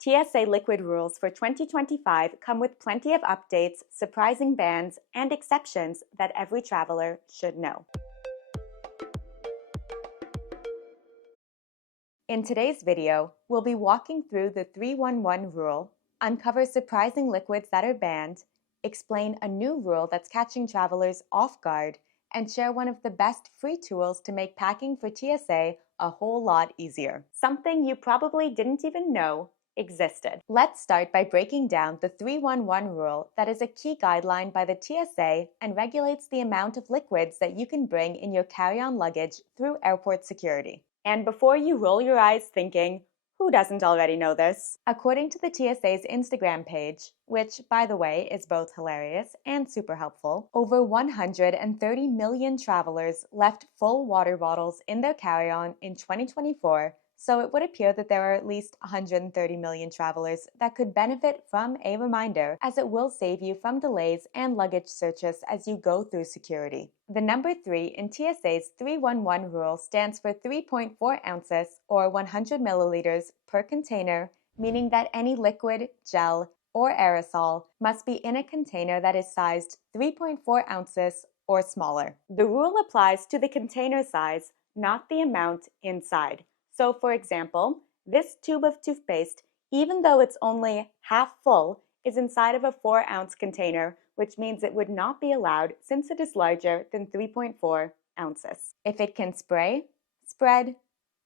TSA Liquid Rules for 2025 come with plenty of updates, surprising bans, and exceptions that every traveler should know. In today's video, we'll be walking through the 311 rule, uncover surprising liquids that are banned, explain a new rule that's catching travelers off guard, and share one of the best free tools to make packing for TSA a whole lot easier. Something you probably didn't even know existed. Let's start by breaking down the 311 rule that is a key guideline by the TSA and regulates the amount of liquids that you can bring in your carry-on luggage through airport security. And before you roll your eyes thinking, who doesn't already know this? According to the TSA's Instagram page, which, by the way, is both hilarious and super helpful, over 130 million travelers left full water bottles in their carry-on in 2024, so it would appear that there are at least 130 million travelers that could benefit from a reminder, as it will save you from delays and luggage searches as you go through security. The number 3 in TSA's 311 rule stands for 3.4 ounces or 100 milliliters per container, meaning that any liquid, gel, or aerosol must be in a container that is sized 3.4 ounces or smaller. The rule applies to the container size, not the amount inside. So, for example, this tube of toothpaste, even though it's only half full, is inside of a 4-ounce container, which means it would not be allowed since it is larger than 3.4 ounces. If it can spray, spread,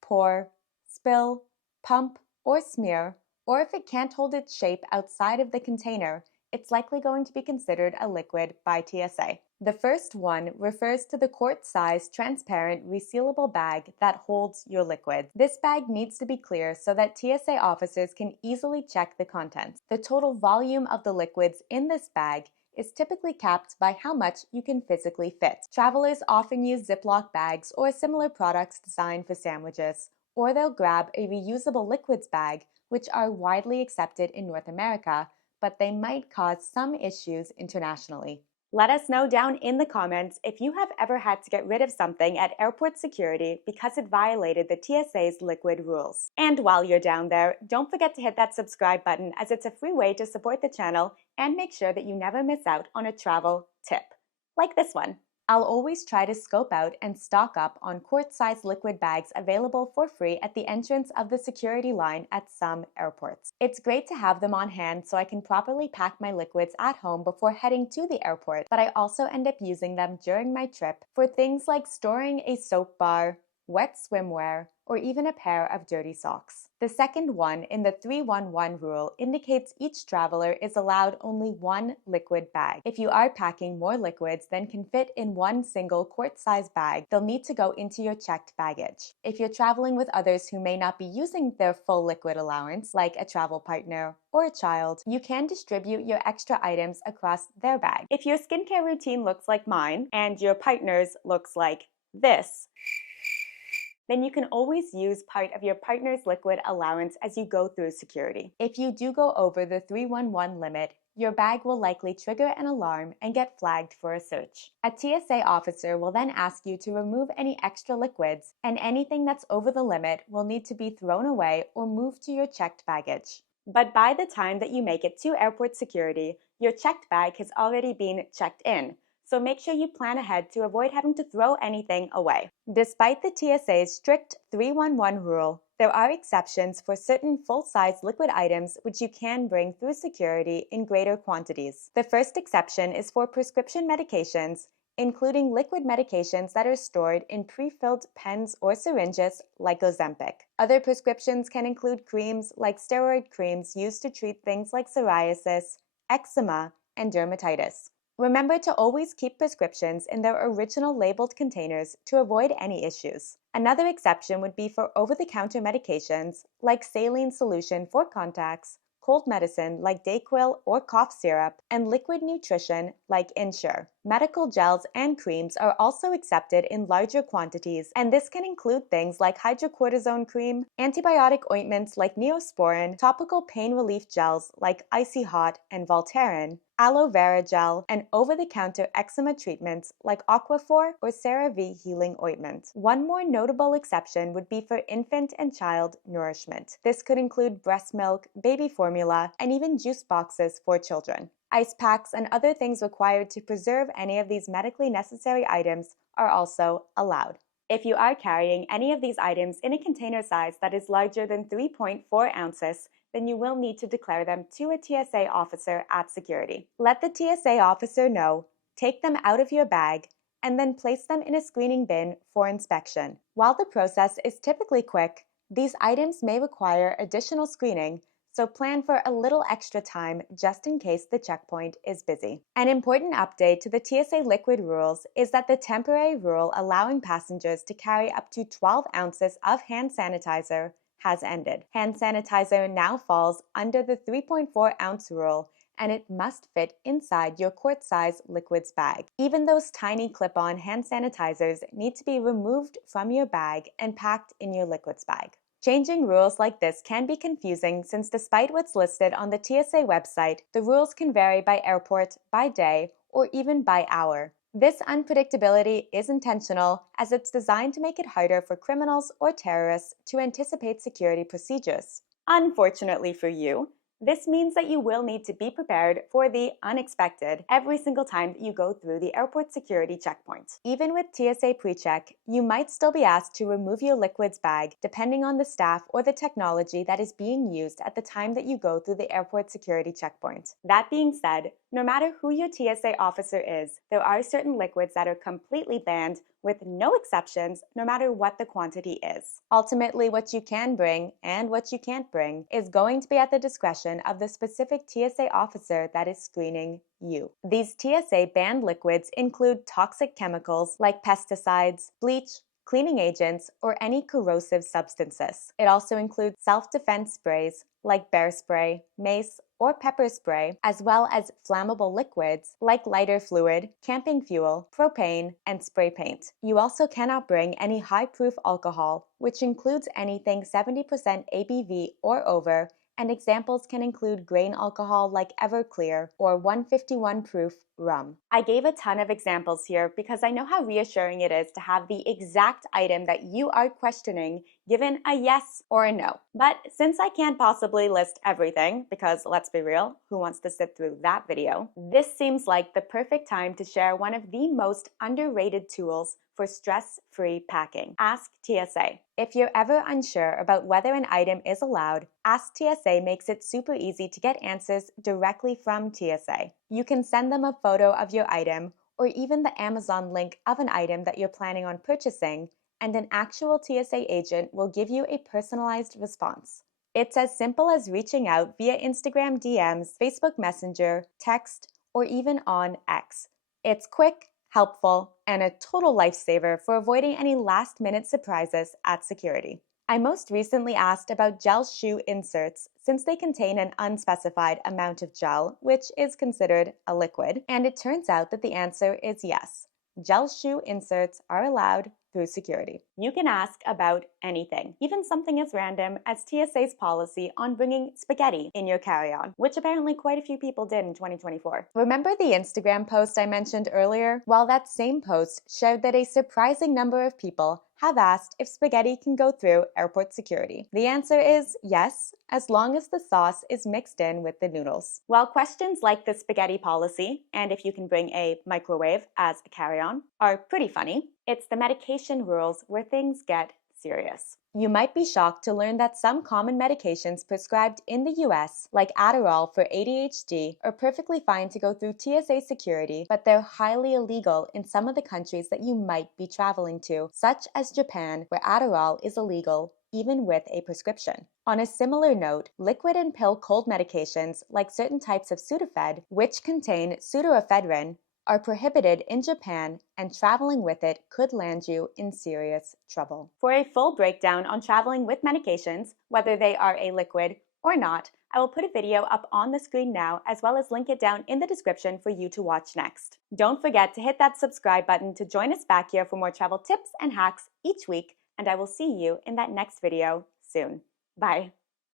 pour, spill, pump, or smear, or if it can't hold its shape outside of the container, it's likely going to be considered a liquid by TSA. The first one refers to the quart-sized, transparent, resealable bag that holds your liquid. This bag needs to be clear so that TSA officers can easily check the contents. The total volume of the liquids in this bag is typically capped by how much you can physically fit. Travelers often use Ziploc bags or similar products designed for sandwiches, or they'll grab a reusable liquids bag, which are widely accepted in North America, but they might cause some issues internationally. Let us know down in the comments if you have ever had to get rid of something at airport security because it violated the TSA's liquid rules. And while you're down there, don't forget to hit that subscribe button, as it's a free way to support the channel and make sure that you never miss out on a travel tip, like this one. I'll always try to scope out and stock up on quart-sized liquid bags available for free at the entrance of the security line at some airports. It's great to have them on hand so I can properly pack my liquids at home before heading to the airport, but I also end up using them during my trip for things like storing a soap bar, wet swimwear, or even a pair of dirty socks. The second one in the 311 rule indicates each traveler is allowed only one liquid bag. If you are packing more liquids than can fit in one single quart-sized bag, they'll need to go into your checked baggage. If you're traveling with others who may not be using their full liquid allowance, like a travel partner or a child, you can distribute your extra items across their bag. If your skincare routine looks like mine and your partner's looks like this, then you can always use part of your partner's liquid allowance as you go through security. If you do go over the 311 limit, your bag will likely trigger an alarm and get flagged for a search. A TSA officer will then ask you to remove any extra liquids, and anything that's over the limit will need to be thrown away or moved to your checked baggage. But by the time that you make it to airport security, your checked bag has already been checked in, so make sure you plan ahead to avoid having to throw anything away. Despite the TSA's strict 311 rule, there are exceptions for certain full-size liquid items which you can bring through security in greater quantities. The first exception is for prescription medications, including liquid medications that are stored in pre-filled pens or syringes like Ozempic. Other prescriptions can include creams like steroid creams used to treat things like psoriasis, eczema, and dermatitis. Remember to always keep prescriptions in their original labeled containers to avoid any issues. Another exception would be for over-the-counter medications like saline solution for contacts, cold medicine like Dayquil or cough syrup, and liquid nutrition like Ensure. Medical gels and creams are also accepted in larger quantities, and this can include things like hydrocortisone cream, antibiotic ointments like Neosporin, topical pain relief gels like Icy Hot and Voltaren, aloe vera gel, and over-the-counter eczema treatments like Aquaphor or CeraVe healing ointment. One more notable exception would be for infant and child nourishment. This could include breast milk, baby formula, and even juice boxes for children. Ice packs and other things required to preserve any of these medically necessary items are also allowed. If you are carrying any of these items in a container size that is larger than 3.4 ounces, then you will need to declare them to a TSA officer at security. Let the TSA officer know, take them out of your bag, and then place them in a screening bin for inspection. While the process is typically quick, these items may require additional screening, so plan for a little extra time just in case the checkpoint is busy. An important update to the TSA Liquid Rules is that the temporary rule allowing passengers to carry up to 12 ounces of hand sanitizer has ended. Hand sanitizer now falls under the 3.4-ounce rule, and it must fit inside your quart-size liquids bag. Even those tiny clip-on hand sanitizers need to be removed from your bag and packed in your liquids bag. Changing rules like this can be confusing since despite what's listed on the TSA website, the rules can vary by airport, by day, or even by hour. This unpredictability is intentional as it's designed to make it harder for criminals or terrorists to anticipate security procedures. Unfortunately for you, this means that you will need to be prepared for the unexpected every single time that you go through the airport security checkpoint. Even with TSA PreCheck, you might still be asked to remove your liquids bag depending on the staff or the technology that is being used at the time that you go through the airport security checkpoint. That being said, no matter who your TSA officer is, there are certain liquids that are completely banned with no exceptions, no matter what the quantity is. Ultimately, what you can bring and what you can't bring is going to be at the discretion of the specific TSA officer that is screening you. These TSA banned liquids include toxic chemicals like pesticides, bleach, cleaning agents, or any corrosive substances. It also includes self-defense sprays like bear spray, mace, or pepper spray, as well as flammable liquids like lighter fluid, camping fuel, propane, and spray paint. You also cannot bring any high-proof alcohol, which includes anything 70% ABV or over, and examples can include grain alcohol like Everclear or 151 proof rum. I gave a ton of examples here because I know how reassuring it is to have the exact item that you are questioning given a yes or a no. But since I can't possibly list everything, because let's be real, who wants to sit through that video? This seems like the perfect time to share one of the most underrated tools for stress-free packing. Ask TSA. If you're ever unsure about whether an item is allowed, Ask TSA makes it super easy to get answers directly from TSA. You can send them a photo of your item or even the Amazon link of an item that you're planning on purchasing, and an actual TSA agent will give you a personalized response. It's as simple as reaching out via Instagram DMs, Facebook Messenger, text, or even on X. It's quick, helpful, and a total lifesaver for avoiding any last-minute surprises at security. I most recently asked about gel shoe inserts since they contain an unspecified amount of gel, which is considered a liquid, and it turns out that the answer is yes. Gel shoe inserts are allowed through security. You can ask about anything, even something as random as TSA's policy on bringing spaghetti in your carry-on, which apparently quite a few people did in 2024. Remember the Instagram post I mentioned earlier? Well, that same post showed that a surprising number of people have asked if spaghetti can go through airport security. The answer is yes, as long as the sauce is mixed in with the noodles. While questions like the spaghetti policy, and if you can bring a microwave as a carry-on, are pretty funny, it's the medication rules where things get serious. You might be shocked to learn that some common medications prescribed in the US, like Adderall for ADHD, are perfectly fine to go through TSA security, but they're highly illegal in some of the countries that you might be traveling to, such as Japan, where Adderall is illegal even with a prescription. On a similar note, liquid and pill cold medications, like certain types of Sudafed, which contain pseudoephedrine, are prohibited in Japan, and traveling with it could land you in serious trouble. For a full breakdown on traveling with medications, whether they are a liquid or not, I will put a video up on the screen now, as well as link it down in the description for you to watch next. Don't forget to hit that subscribe button to join us back here for more travel tips and hacks each week, and I will see you in that next video soon. Bye.